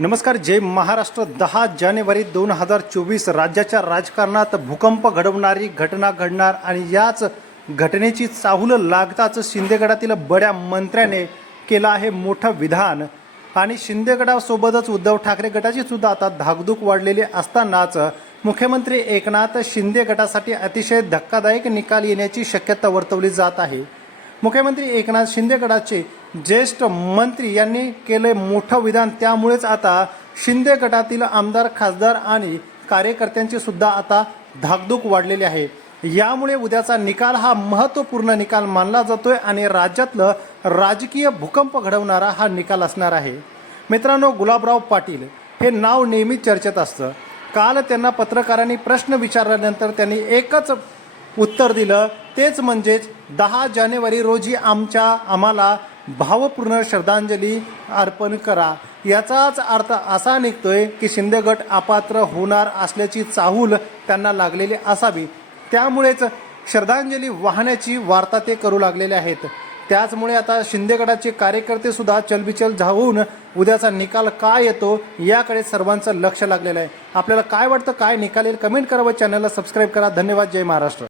नमस्कार जय महाराष्ट्र. दहा जानेवारी दोन हजार चोवीस राज्याच्या राजकारणात भूकंप घडवणारी घटना घडणार आणि याच घटनेची चाहूल लागताच शिंदेगडातील बड्या मंत्र्याने केलं आहे मोठं विधान. आणि शिंदेगडासोबतच उद्धव ठाकरे गटाची सुद्धा आता धाकधूक वाढलेली असतानाच मुख्यमंत्री एकनाथ शिंदे गटासाठी अतिशय धक्कादायक निकाल येण्याची शक्यता वर्तवली जात आहे. मुख्यमंत्री एकनाथ शिंदे गटाचे ज्येष्ठ मंत्री यांनी केले मोठं विधान. त्यामुळेच आता शिंदे गटातील आमदार खासदार आणि कार्यकर्त्यांची सुद्धा आता धाकधूक वाढलेली आहे. यामुळे उद्याचा निकाल हा महत्त्वपूर्ण निकाल मानला जातोय आणि राज्यातलं राजकीय भूकंप घडवणारा हा निकाल असणार आहे. मित्रांनो गुलाबराव पाटील हे नाव नेहमी चर्चेत असतं. काल त्यांना पत्रकारांनी प्रश्न विचारल्यानंतर त्यांनी एकच उत्तर दिलं. तेच म्हणजेच दहा जानेवारी रोजी आमच्या आम्हाला भावपूर्ण श्रद्धांजली अर्पण करा. याचाच अर्थ असा निघतोय की शिंदे गट अपात्र होणार असल्याची चाहूल त्यांना लागलेली असावी. त्यामुळेच श्रद्धांजली वाहण्याची वार्ता ते करू लागलेले आहेत. त्याचमुळे आता शिंदे गटाचे कार्यकर्ते सुद्धा चलबिचल जाऊन उद्याचा निकाल काय येतो याकडे सर्वांचं लक्ष लागलेलं आहे. आपल्याला काय वाटतं काय निकाल येईल कमेंट करा व चॅनलला सबस्क्राईब करा. धन्यवाद. जय महाराष्ट्र.